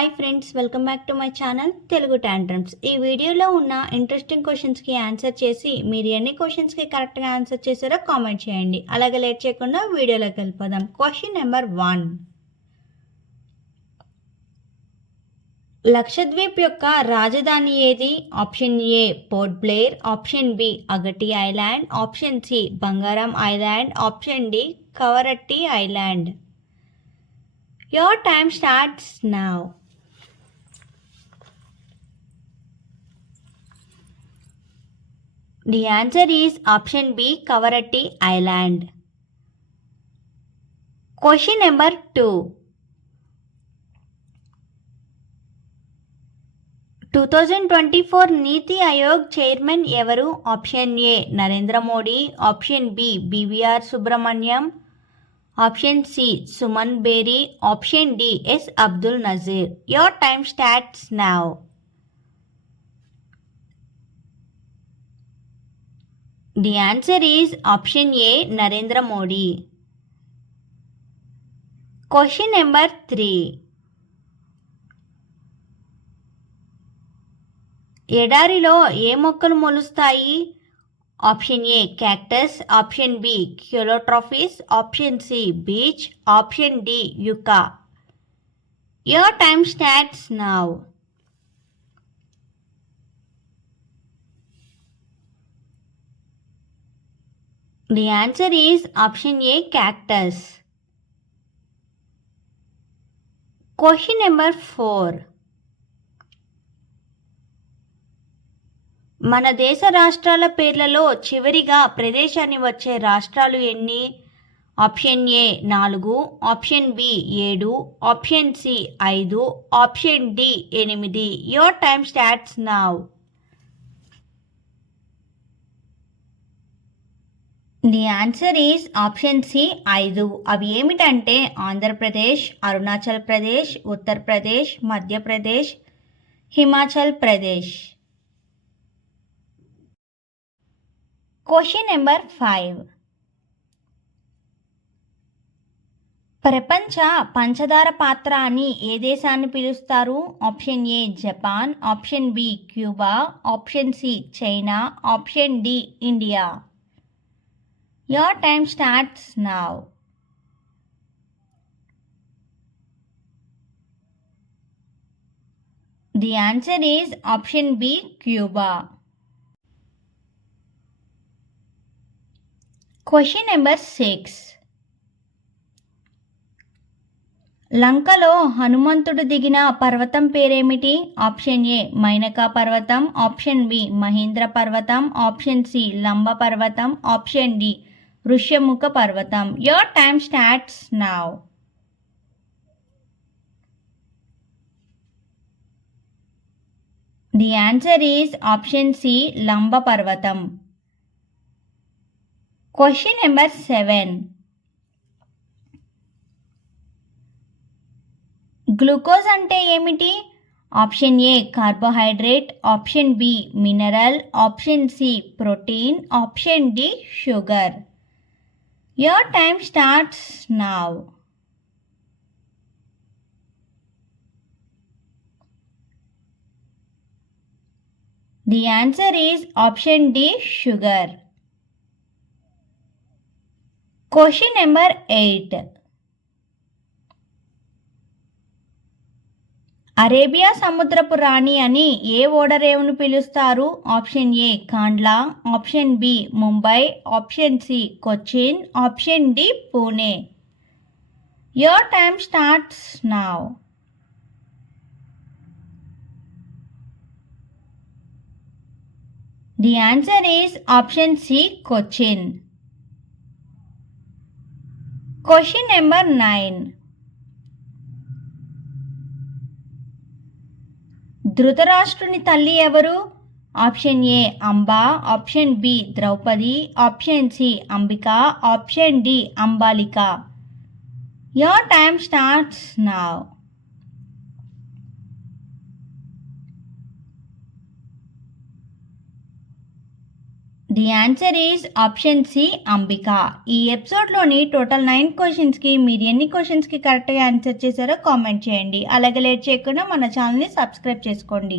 Hi friends, welcome back to my channel Telugu టాంట్రమ్స్. ఈ వీడియోలో ఉన్న ఇంట్రెస్టింగ్ క్వశ్చన్స్కి ఆన్సర్ చేసి మీరు ఎన్ని క్వశ్చన్స్కి కరెక్ట్గా ఆన్సర్ చేశారో కామెంట్ చేయండి. అలాగే లేట్ చేయకుండా వీడియోలోకి వెళ్ళిపోదాం. Question number 1. లక్షద్వీప్ యొక్క రాజధాని ఏది? Option A Port Blair, option B Agatti island, option C Bangaram island, option D Kavaratti island. Your time starts now. The answer is option B, Kavaratti Island. Question number 2. 2024 NITI Aayog chairman ఎవరు? Option A Narendra Modi, option B BVR Subrahmanyam, option C Suman Bery, option D S Abdul Nazeer. Your time starts now. The answer is option A, Narendra Modi. Question number 3. ఎడారిలో ఏ మొక్కలు మొలుస్తాయి? Option A cactus, option B calotropis, option C beech, option D yucca. Your time starts now. The answer is option A, cactus. Question number 4. మన దేశ రాష్ట్రాల పేర్లలో చివరిగా ప్రదేశాన్ని వచ్చే రాష్ట్రాలు ఎన్ని? Option A 4, option B 7, option C 5, option D 8. Your time starts now. The answer is option C 5. అవి ఏమిటంటే ఆంధ్రప్రదేశ్, అరుణాచల్ ప్రదేశ్, ఉత్తరప్రదేశ్, మధ్యప్రదేశ్, హిమాచల్ ప్రదేశ్. Question number 5. ప్రపంచ పంచదార పాత్ర అని ఏ దేశాన్ని పిలుస్తారు? Option A Japan, option B Cuba, option C China, option D India. Your time starts now. The answer is option B, Cuba. Question number 6. లంకలో హనుమంతుడు దిగిన పర్వతం పేరేమిటి? ఆప్షన్ ఏ మైనకా పర్వతం, ఆప్షన్ బి మహేంద్ర పర్వతం, ఆప్షన్ సి లంబ పర్వతం, ఆప్షన్ డి ఋష్యముఖ పర్వతం. Your time starts now. The answer is option C లంబ పర్వతం. Question number 7. గ్లూకోజ్ అంటే ఏమిటి? Option A carbohydrate, option B mineral, option C protein, option D sugar. Your time starts now. The answer is option D, sugar. Question number 8. Arabia సముద్రపు రాణి అని ఏ ఓడరేవును పిలుస్తారు? Option A Kandla, option B Mumbai, option C Cochin, option D Pune. Your time starts now. The answer is option C Cochin. Question number 9. ధృతరాష్ట్రుని తల్లి ఎవరు? Option A Amba, option B Draupadi, option C Ambika, option D Ambalika. Your time starts now. The answer is option C Ambika. ఈ ఎపిసోడ్లోని టోటల్ 9 క్వశ్చన్స్కి మీరు ఎన్ని క్వశ్చన్స్కి కరెక్ట్గా ఆన్సర్ చేశారో కామెంట్ చేయండి. అలాగే లేట్ చేయకుండా మన ఛానల్ని సబ్స్క్రైబ్ చేసుకోండి.